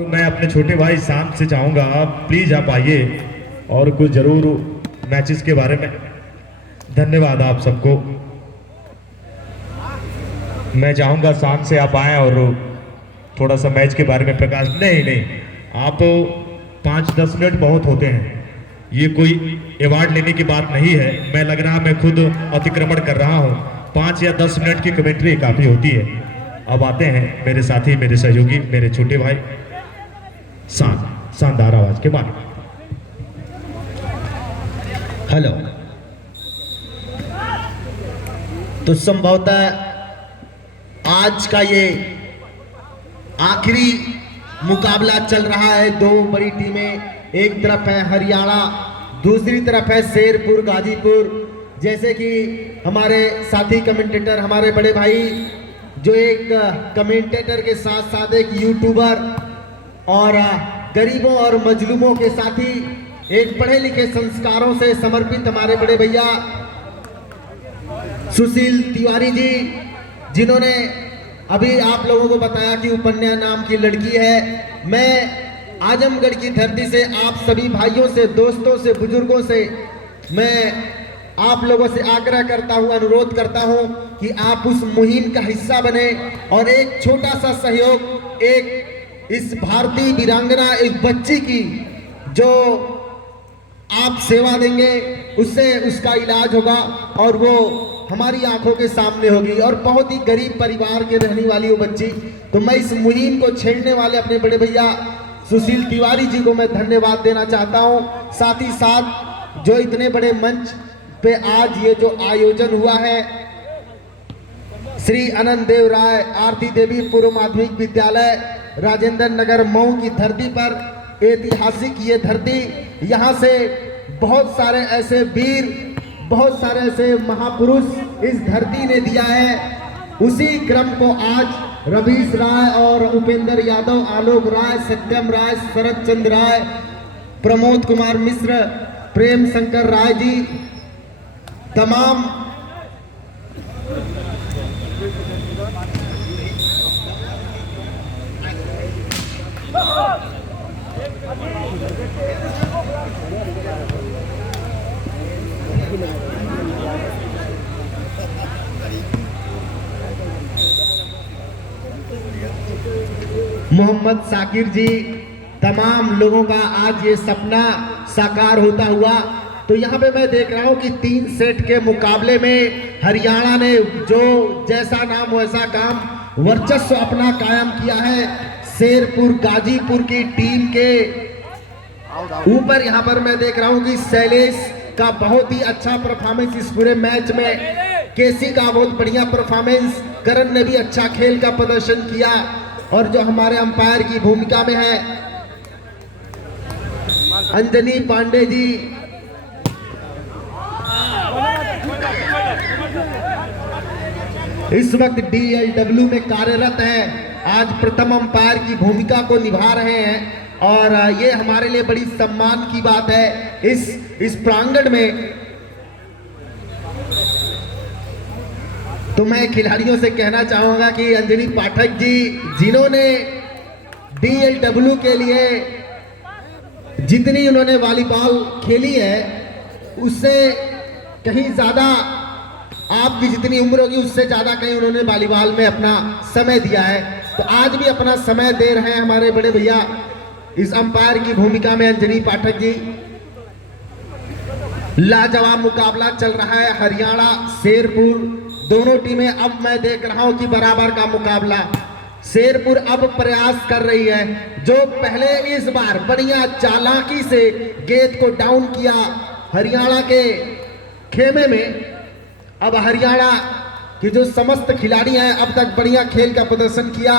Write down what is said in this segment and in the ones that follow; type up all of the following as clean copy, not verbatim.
तो मैं अपने छोटे भाई शाम से चाहूंगा प्लीज आप आइए और कुछ जरूर मैचेस के बारे में। धन्यवाद आप सबको। मैं चाहूंगा शाम से आप आए और थोड़ा सा मैच के बारे में प्रकाश। नहीं नहीं, आप 5-10 मिनट बहुत होते हैं, ये कोई अवार्ड लेने की बात नहीं है। मैं लग रहा मैं खुद अतिक्रमण कर रहा हूँ। 5 या 10 मिनट की कमेंट्री काफी होती है। अब आते हैं मेरे साथी, मेरे सहयोगी, मेरे छोटे भाई शानदार आवाज के बाद। हेलो। तो संभवतः आज का ये आखिरी मुकाबला चल रहा है। दो बड़ी टीमें, एक तरफ है हरियाणा, दूसरी तरफ है शेरपुर गाजीपुर। जैसे कि हमारे साथी कमेंटेटर, हमारे बड़े भाई जो एक कमेंटेटर के साथ साथ एक यूट्यूबर और गरीबों और मजलूमों के साथी, एक पढ़े लिखे संस्कारों से समर्पित हमारे बड़े भैया सुशील तिवारी जी, जिन्होंने अभी आप लोगों को बताया कि उपन्या नाम की लड़की है। मैं आजमगढ़ की धरती से आप सभी भाइयों से, दोस्तों से, बुजुर्गों से मैं आप लोगों से आग्रह करता हूं, अनुरोध करता हूं कि आप उस मुहिम का हिस्सा बने और एक छोटा सा सहयोग, एक इस भारतीय वीरांगना, एक बच्ची की जो आप सेवा देंगे, उससे उसका इलाज होगा और वो हमारी आंखों के सामने होगी। और बहुत ही गरीब परिवार के रहने वाली वो बच्ची। तो मैं इस मुहिम को छेड़ने वाले अपने बड़े भैया सुशील तिवारी जी को मैं धन्यवाद देना चाहता हूं। साथ ही साथ जो इतने बड़े मंच पे आज ये जो आयोजन हुआ है, श्री अनंत देव राय आरती देवी पूर्व माध्यमिक विद्यालय राजेंद्र नगर मऊ की धरती पर, ऐतिहासिक ये धरती, यहाँ से बहुत सारे ऐसे वीर, बहुत सारे ऐसे महापुरुष इस धरती ने दिया है। उसी क्रम को आज रवीश राय और उपेंद्र यादव, आलोक राय, सत्यम राय, शरद चंद्र राय, प्रमोद कुमार मिश्र, प्रेम शंकर राय जी, तमाम मोहम्मद साकिर जी, तमाम लोगों का आज ये सपना साकार होता हुआ। तो यहाँ पे मैं देख रहा हूँ कि 3 सेट के मुकाबले में हरियाणा ने जो जैसा नाम वैसा काम, वर्चस्व अपना कायम किया है। शेरपुर गाजीपुर की टीम के ऊपर यहाँ पर मैं देख रहा हूँ कि शैलेश का बहुत ही अच्छा परफॉर्मेंस इस पूरे मैच में, केसी का बहुत बढ़िया परफॉर्मेंस, करण ने भी अच्छा खेल का प्रदर्शन किया और जो हमारे अंपायर की भूमिका में है अंजनी पांडे जी, इस वक्त डीएलडब्ल्यू में कार्यरत है, आज प्रथम अंपायर की भूमिका को निभा रहे हैं और ये हमारे लिए बड़ी सम्मान की बात है। इस प्रांगण में तो मैं खिलाड़ियों से कहना चाहूंगा कि अंजनी पाठक जी, जिन्होंने डीएलडब्ल्यू के लिए जितनी उन्होंने वॉलीबॉल खेली है, उससे कहीं ज्यादा, आपकी जितनी उम्र होगी उससे ज्यादा कहीं उन्होंने वॉलीबॉल में अपना समय दिया है। तो आज भी अपना समय दे रहे हैं हमारे बड़े भैया इस अंपायर की भूमिका में अंजनी पाठक जी। लाजवाब मुकाबला चल रहा है, हरियाणा शेरपुर दोनों टीमें। अब मैं देख रहा हूं कि बराबर का मुकाबला, शेरपुर अब प्रयास कर रही है, जो पहले इस बार बढ़िया चालाकी से गेंद को डाउन किया हरियाणा के खेमे में। अब हरियाणा के जो समस्त खिलाड़ी हैं अब तक बढ़िया खेल का प्रदर्शन किया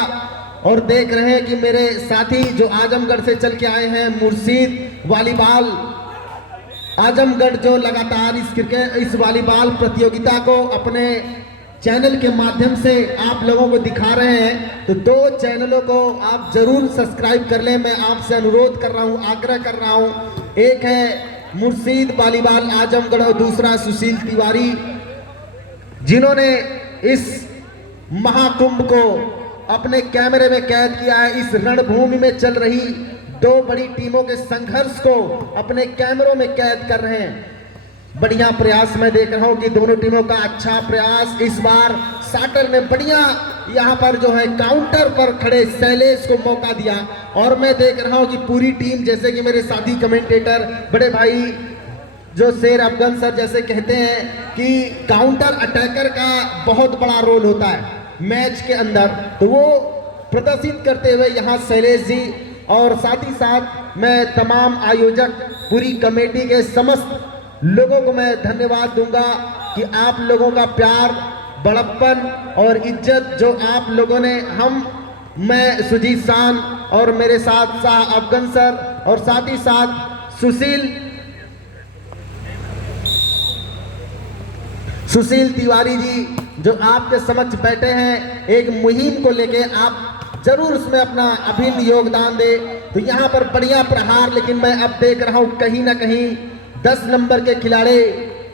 और देख रहे हैं कि मेरे साथी जो आजमगढ़ से चल के आए हैं, मुर्शीद वॉलीबॉल आजमगढ़, जो लगातार इस वॉलीबॉल प्रतियोगिता को अपने चैनल के माध्यम से आप लोगों को दिखा रहे हैं। तो 2 चैनलों को आप जरूर सब्सक्राइब कर लें, मैं आपसे अनुरोध कर रहा हूं, आग्रह कर रहा हूं। एक है मुर्शीद वॉलीबॉल आजमगढ़ और दूसरा सुशील तिवारी, जिन्होंने इस महाकुंभ को अपने कैमरे में कैद किया है। इस रणभूमि में चल रही दो बड़ी टीमों के संघर्ष को अपने कैमरों में कैद कर रहे हैं। बढ़िया प्रयास मैं देख रहा हूं कि दोनों टीमों का अच्छा प्रयास। इस बार साटर ने बढ़िया यहां पर जो है काउंटर पर खड़े शैलेश को मौका दिया, और मैं देख रहा हूं कि पूरी टीम, जैसे कि मेरे साथी कमेंटेटर बड़े भाई जो शेर अफगन सर जैसे कहते हैं कि काउंटर अटैकर का बहुत बड़ा रोल होता है मैच के अंदर, तो वो प्रदर्शित करते हुए यहाँ शैलेश जी और साथ ही साथ मैं तमाम आयोजक, पूरी कमेटी के समस्त लोगों को मैं धन्यवाद दूंगा कि आप लोगों का प्यार, बड़प्पन और इज्जत जो आप लोगों ने मैं सुजीत शान और मेरे साथ शाह अफगन सर और साथ ही साथ सुशील तिवारी जी जो आपके समक्ष बैठे हैं, एक मुहिम को लेके आप जरूर उसमें अपना अभिन्न योगदान दे। तो यहाँ पर बढ़िया प्रहार, लेकिन मैं अब देख रहा हूँ कहीं ना कहीं 10 नंबर के खिलाड़ी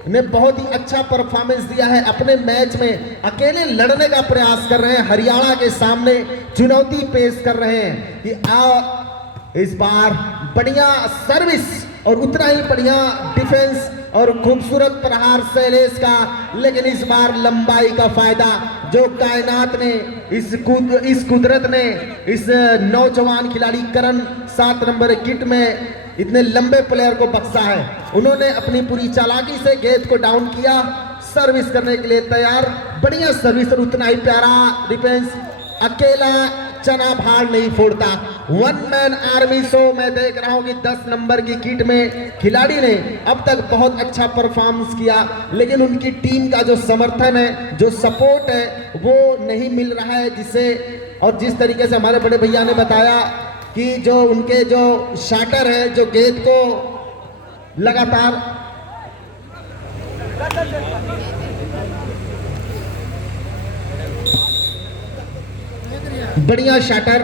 ने बहुत ही अच्छा परफॉर्मेंस दिया है। अपने मैच में अकेले लड़ने का प्रयास कर रहे हैं, हरियाणा के सामने चुनौती पेश कर रहे हैं कि आओ इस बार बढ़िया सर्विस और उतना ही बढ़िया डिफेंस और खूबसूरत प्रहार शैलेश का, लेकिन इस बार लंबाई का फायदा जो कायनात ने, इस कुदरत ने इस नौजवान खिलाड़ी करण 7 नंबर किट में इतने लंबे प्लेयर को बख्शा है। उन्होंने अपनी पूरी चालाकी से गेंद को डाउन किया, सर्विस करने के लिए तैयार, बढ़िया सर्विस और उतना ही प्यारा डिफेंस। अकेला चना भार नहीं फोड़ता, वन मैन आर्मी शो मैं देख रहा हूं कि 10 नंबर की किट में खिलाड़ी ने अब तक बहुत अच्छा परफॉर्मेंस किया, लेकिन उनकी टीम का जो समर्थन है, जो सपोर्ट है, वो नहीं मिल रहा है, जिससे और जिस तरीके से हमारे बड़े भैया ने बताया कि जो उनके जो शॉटर है, जो गेंद को लगातार बढ़िया शॉटर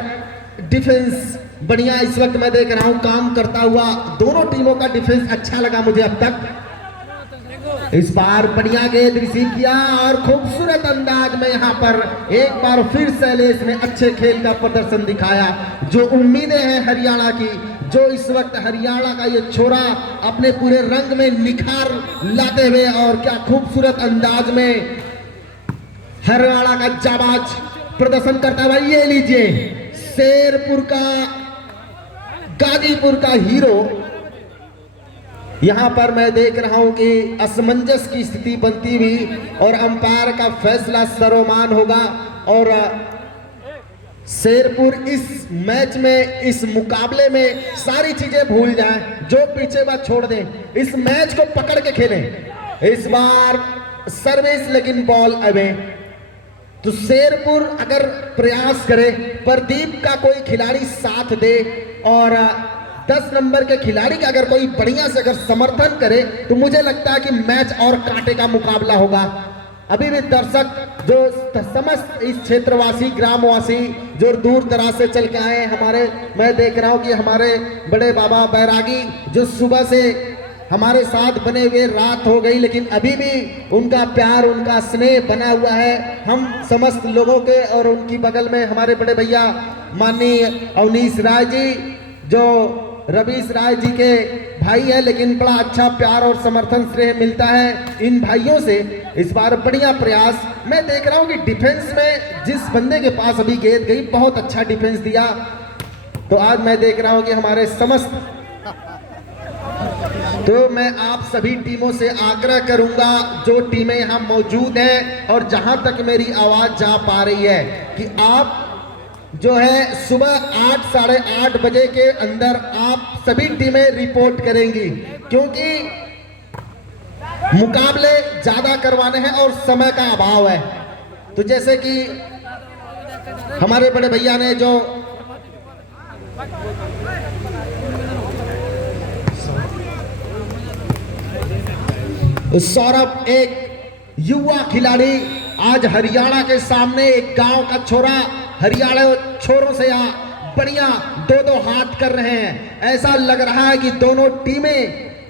डिफेंस, बढ़िया इस वक्त मैं देख रहा हूं काम करता हुआ। दोनों टीमों का डिफेंस अच्छा लगा मुझे अब तक। इस बार बढ़िया गेंद रिसीव किया और खूबसूरत अंदाज में यहां पर एक बार फिर शैलेश ने अच्छे खेल का प्रदर्शन दिखाया। जो उम्मीदें हैं हरियाणा की, जो इस वक्त हरियाणा का ये छोरा अपने पूरे रंग में निखार लाते हुए, और क्या खूबसूरत अंदाज में हरियाणा का जाबाज प्रदर्शन करता हुआ। ये लीजिए शेरपुर का, गाजीपुर का हीरो। यहां पर मैं देख रहा हूं कि असमंजस की स्थिति बनती हुई और अंपायर का फैसला सर्वमान होगा, और शेरपुर इस मैच में, इस मुकाबले में सारी चीजें भूल जाएं, जो पीछे बात छोड़ दें, इस मैच को पकड़ के खेलें। इस बार सर्विस लेकिन बॉल अवे, तो शेरपुर अगर प्रयास करे, प्रदीप का कोई खिलाड़ी साथ दे और 10 नंबर के खिलाड़ी का अगर कोई बढ़िया से अगर समर्थन करे, तो मुझे लगता है कि मैच और कांटे का मुकाबला होगा। अभी भी दर्शक जो समस्त इस क्षेत्रवासी, ग्रामवासी जो दूर दराज से चल के आए हमारे, मैं देख रहा हूं कि हमारे बड़े बाबा बैरागी जो सुबह से हमारे साथ बने हुए, रात हो गई लेकिन अभी भी उनका प्यार, उनका स्नेह बना हुआ है हम समस्त लोगों के। और उनकी बगल में हमारे बड़े भैया माननीय अवनीश राय जी, जो रवीश राय जी के भाई है, लेकिन बड़ा अच्छा प्यार और समर्थन स्नेह मिलता है इन भाइयों से। इस बार बढ़िया प्रयास मैं देख रहा हूं कि डिफेंस में जिस बंदे के पास अभी गेंद गई, बहुत अच्छा डिफेंस दिया। तो आज मैं देख रहा हूं कि हमारे समस्त, तो मैं आप सभी टीमों से आग्रह करूंगा, जो टीमें यहां मौजूद हैं और जहां तक मेरी आवाज जा पा रही है, कि आप जो है सुबह 8 साढ़े 8 बजे के अंदर आप सभी टीमें रिपोर्ट करेंगी, क्योंकि मुकाबले ज्यादा करवाने हैं और समय का अभाव है। तो जैसे कि हमारे बड़े भैया ने जो सौरभ, एक युवा खिलाड़ी, आज हरियाणा के सामने एक गांव का छोरा हरियाणा छोरों से बढ़िया 2-2 हाथ कर रहे हैं। ऐसा लग रहा है कि दोनों टीमें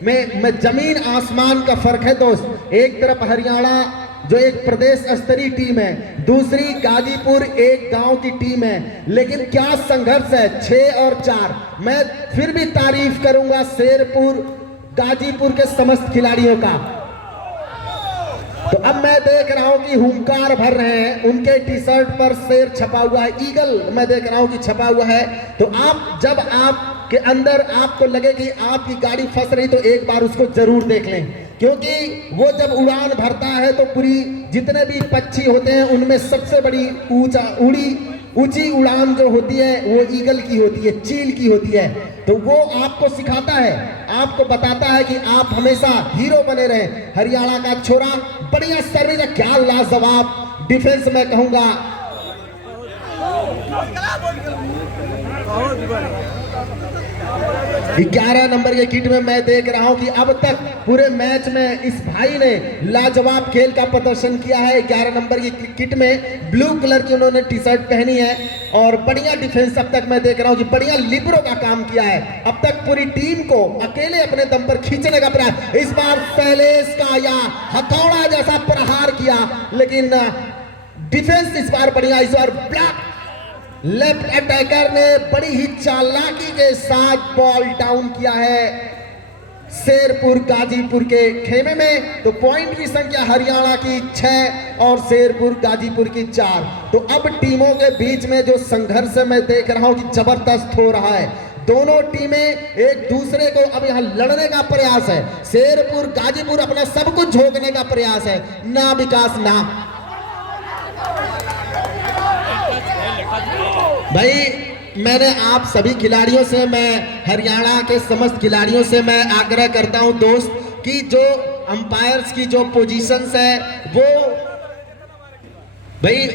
में जमीन आसमान का फर्क है दोस्त। एक तरफ हरियाणा जो एक प्रदेश स्तरीय टीम है, दूसरी गाजीपुर एक गांव की टीम है, लेकिन क्या संघर्ष है 6 और 4। मैं फिर भी तारीफ करूंगा शेरपुर गाजीपुर के समस्त खिलाड़ियों का। तो अब मैं देख रहा हूं कि हुंकार भर रहे हैं, उनके टी शर्ट पर शेर छपा हुआ है, ईगल मैं देख रहा हूं कि छपा हुआ है। तो आप जब आपके अंदर आपको लगे कि आपकी गाड़ी फंस रही तो एक बार उसको जरूर देख लें, क्योंकि वो जब उड़ान भरता है तो पूरी जितने भी पक्षी होते हैं उनमें सबसे बड़ी ऊंची उड़ान जो होती है वो ईगल की होती है, चील की होती है। तो वो आपको सिखाता है, आपको बताता है कि आप हमेशा हीरो बने रहें। हरियाणा का छोरा बढ़िया सर्विस है, क्या लाजवाब डिफेंस मैं कहूंगा। 11 नंबर के किट में मैं देख रहा हूं कि अब तक पूरे मैच में इस भाई ने लाजवाब खेल का प्रदर्शन किया है। 11 नंबर की किट में ब्लू कलर की उन्होंने टी शर्ट पहनी है और बढ़िया डिफेंस अब तक मैं देख रहा हूं कि बढ़िया लिबरो का काम किया है। अब तक पूरी टीम को अकेले अपने दम पर खींचने का प्रयास, इस बार शैलेश का या हथौड़ा जैसा प्रहार किया, लेकिन डिफेंस इस बार बढ़िया। इस बार ब्लॉक लेफ्ट अटैकर ने बड़ी ही चालाकी के साथ बॉल डाउन किया है शेरपुर गाजीपुर के खेमे में। तो पॉइंट की संख्या हरियाणा की 6 और शेरपुर गाजीपुर की 4। तो अब टीमों के बीच में जो संघर्ष है मैं देख रहा हूं कि जबरदस्त हो रहा है। दोनों टीमें एक दूसरे को अब यहां लड़ने का प्रयास है। शेरपुर गाजीपुर अपना सब कुछ झोंकने का प्रयास है, ना विकास ना। भाई मैंने आप सभी खिलाड़ियों से, मैं हरियाणा के समस्त खिलाड़ियों से मैं आग्रह करता हूं दोस्त कि जो अंपायर्स की जो पोजीशंस है वो भाई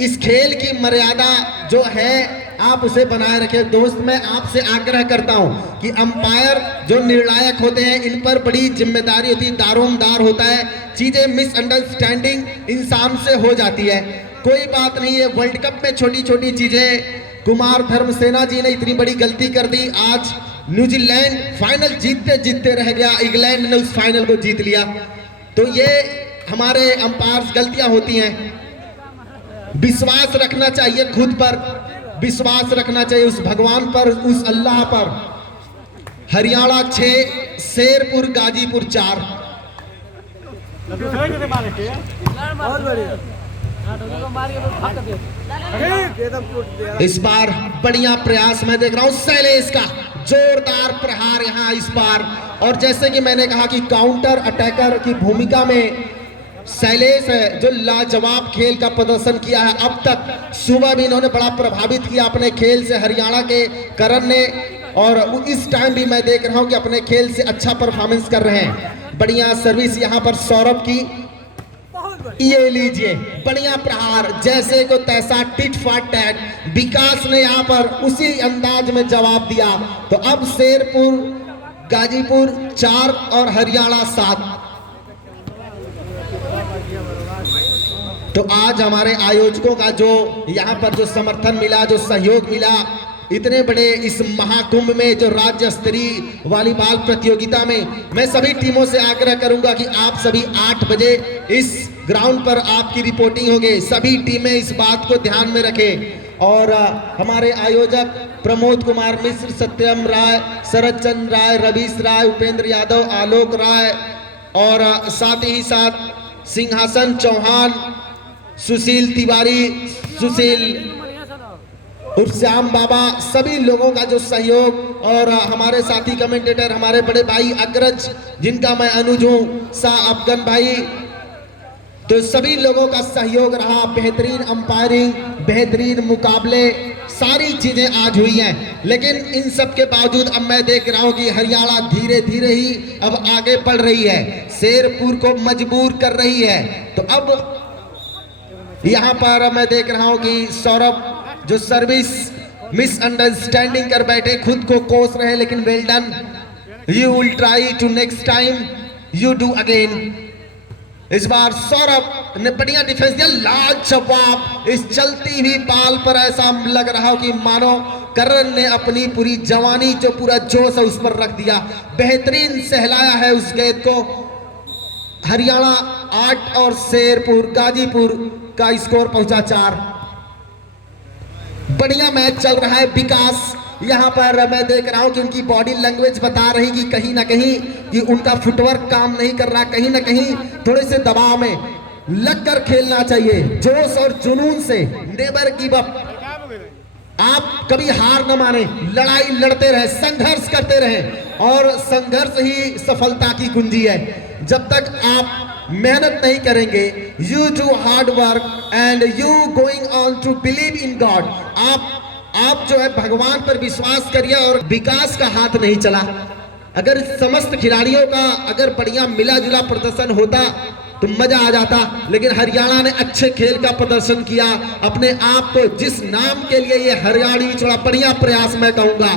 इस खेल की मर्यादा जो है आप उसे बनाए रखें। दोस्त मैं आपसे आग्रह करता हूं कि अंपायर जो निर्णायक होते हैं इन पर बड़ी जिम्मेदारी होती है, दारोमदार होता है, चीजें मिसअंडरस्टैंडिंग इंसान से हो जाती है, कोई बात नहीं है। वर्ल्ड कप में छोटी छोटी चीजें, कुमार धर्मसेना जी ने इतनी बड़ी गलती कर दी, आज न्यूजीलैंड फाइनल जीतते जीतते रह गया, इंग्लैंड ने उस फाइनल को जीत लिया। तो ये हमारे अंपायर्स गलतियां होती हैं। विश्वास रखना चाहिए खुद पर, विश्वास रखना चाहिए उस भगवान पर, उस अल्लाह पर। हरियाणा 6 शेरपुर गाजीपुर 4। इस बार बढ़िया प्रयास मैं देख रहा हूं शैलेश का, जोरदार प्रहार यहां इस बार। और जैसे कि मैंने कहा कि काउंटर अटैकर की भूमिका में शैलेश है जो लाजवाब खेल का प्रदर्शन किया है। अब तक सुबह भी इन्होंने बड़ा प्रभावित किया अपने खेल से हरियाणा के करण ने, और इस टाइम भी मैं देख रहा हूं कि अपने खेल से अच्छा परफॉर्मेंस कर रहे हैं। बढ़िया सर्विस यहां पर सौरभ की, ये लीजिए बढ़िया प्रहार, जैसे को तैसा टिट फॉर टैट। विकास ने यहां पर उसी अंदाज में जवाब दिया। तो अब शेरपुर गाजीपुर 4 और हरियाणा 7। तो आज हमारे आयोजकों का जो यहाँ पर जो समर्थन मिला, जो सहयोग मिला, इतने बड़े इस महाकुंभ में, जो राज्य स्तरीय वॉलीबॉल प्रतियोगिता में, मैं सभी टीमों से आग्रह करूंगा कि आप सभी 8 बजे इस ग्राउंड पर आपकी रिपोर्टिंग होगी। सभी टीमें इस बात को ध्यान में रखें। और हमारे आयोजक प्रमोद कुमार मिश्र, सत्यम राय, शरद चंद्र राय, रवीश राय, उपेंद्र यादव, आलोक राय और साथ ही साथ सिंहासन चौहान, सुशील तिवारी, सुशील उर्फ श्याम बाबा, सभी लोगों का जो सहयोग, और हमारे साथी कमेंटेटर हमारे बड़े भाई अग्रज जिनका मैं अनुज हूं, शाह अफगन भाई, तो सभी लोगों का सहयोग रहा। बेहतरीन अंपायरिंग, बेहतरीन मुकाबले, सारी चीजें आज हुई हैं। लेकिन इन सब के बावजूद अब मैं देख रहा हूं कि हरियाणा धीरे धीरे ही अब आगे बढ़ रही है, शेरपुर को मजबूर कर रही है। तो अब यहां पर मैं देख रहा हूं कि सौरभ जो सर्विस मिसअंडरस्टैंडिंग कर बैठे, खुद को कोस रहे, लेकिन well done, you will try to next time you do again. इस बार सौरभ ने बढ़िया डिफेंस दिया, लाजवाब। इस चलती हुई बाल पर ऐसा लग रहा हो कि मानो करण ने अपनी पूरी जवानी, जो पूरा जोश है उस पर रख दिया। बेहतरीन सहलाया है उस गेंद को। हरियाणा 8 और शेरपुर गाजीपुर का स्कोर पहुंचा 4। बढ़िया मैच चल रहा है। विकास यहाँ पर मैं देख रहा हूं कि उनकी बॉडी लैंग्वेज बता रही कि कहीं ना कहीं कि उनका फुटवर्क काम नहीं कर रहा, कहीं ना कहीं थोड़े से दबाव में लगकर खेलना चाहिए, जोश और जुनून से। नेवर गिव अप, आप कभी हार न माने, लड़ाई लड़ते रहे, संघर्ष करते रहे, और संघर्ष ही सफलता की कुंजी है। जब तक आप मेहनत नहीं करेंगे, you do hard work and you going on to believe in God, आप जो है भगवान पर विश्वास करिए। और विकास का हाथ नहीं चला। अगर समस्त खिलाड़ियों का अगर बढ़िया मिला जुला प्रदर्शन होता तो मजा आ जाता, लेकिन हरियाणा ने अच्छे खेल का प्रदर्शन किया। अपने आप को जिस नाम के लिए ये हरियाणी छोड़ा, बढ़िया प्रयास मैं कहूंगा।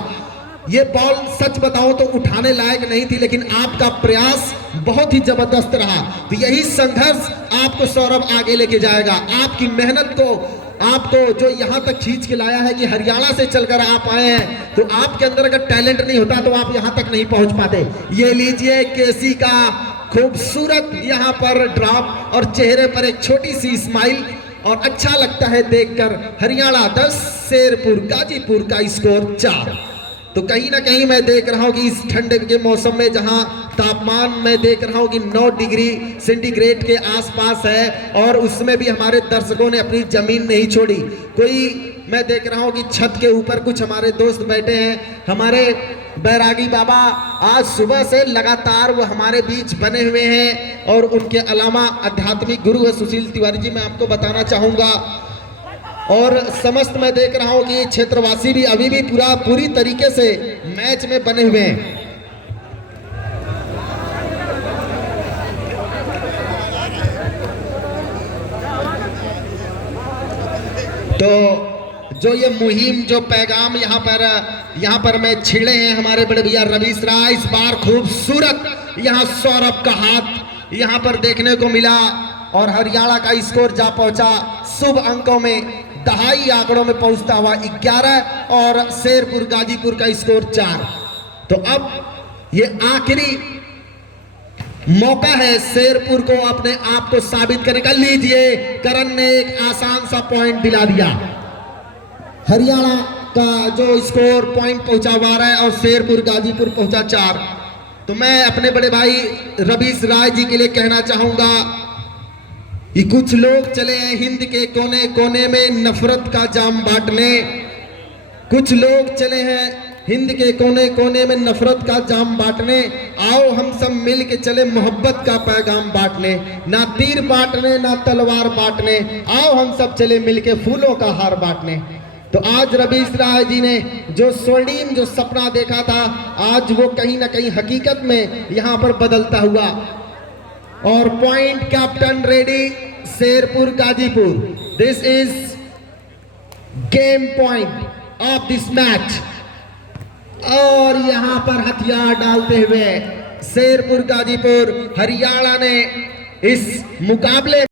ये बॉल सच बताऊं तो उठाने लायक नहीं थी, लेकिन आपका प्रयास बहुत ही जबरदस्त रहा। तो यही संघर्ष आपको सौरभ आगे लेके जाएगा। आपकी मेहनत को आपको जो यहां तक खींच के लाया है कि हरियाणा से चलकर आप आए हैं, तो आपके अंदर अगर टैलेंट नहीं होता तो आप यहां तक नहीं पहुंच पाते। ये लीजिए केसी का खूबसूरत यहां पर ड्रॉप और चेहरे पर एक छोटी सी स्माइल, और अच्छा लगता है देखकर। हरियाणा 10 शेरपुर गाजीपुर का स्कोर 4। तो कहीं ना कहीं मैं देख रहा हूं कि इस ठंड के मौसम में जहां तापमान मैं देख रहा हूं कि 9 डिग्री सेंटीग्रेड के आसपास है, और उसमें भी हमारे दर्शकों ने अपनी जमीन नहीं छोड़ी। कोई मैं देख रहा हूं कि छत के ऊपर कुछ हमारे दोस्त बैठे हैं। हमारे बैरागी बाबा आज सुबह से लगातार वो हमारे बीच बने हुए हैं, और उनके अलावा आध्यात्मिक गुरु है सुशील तिवारी जी, मैं आपको बताना चाहूंगा। और समस्त मैं देख रहा हूं कि क्षेत्रवासी भी अभी भी पूरी तरीके से मैच में बने हुए हैं। तो जो ये मुहिम जो पैगाम यहाँ पर मैं छिड़े हैं हमारे बड़े भैया रवीश राय, इस बार खूबसूरत यहाँ सौरभ का हाथ यहाँ पर देखने को मिला, और हरियाणा का स्कोर जा पहुंचा शुभ अंकों में, दहाई आंकड़ों में पहुंचता हुआ 11, और शेरपुर गाजीपुर का स्कोर 4। तो अब ये आखिरी मौका है शेरपुर को अपने आप को साबित करने का। लीजिए करण ने एक आसान सा पॉइंट दिला दिया। हरियाणा का जो स्कोर पॉइंट पहुंचा 12 और शेरपुर गाजीपुर पहुंचा 4। तो मैं अपने बड़े भाई रवीश राय जी के लिए कहना चाहूंगा कि कुछ लोग चले हैं हिंद के कोने कोने में नफरत का जाम बांटने, कुछ लोग चले हैं हिंद के कोने कोने में नफरत का जाम बांटने। आओ हम सब मिल के चले मोहब्बत का पैगाम बांटने, ना तीर बांटने ना तलवार बांटने, आओ हम सब चले मिल के फूलों का हार बांटने। तो आज रवीश राय जी ने जो स्वर्णिम जो सपना देखा था, आज वो कहीं ना कहीं हकीकत में यहाँ पर बदलता हुआ। और point captain ready Sherpur Ghazipur, this is game point of this match. और यहां पर हथियार डालते हुए शेरपुर गाजीपुर हरियाणा ने इस मुकाबले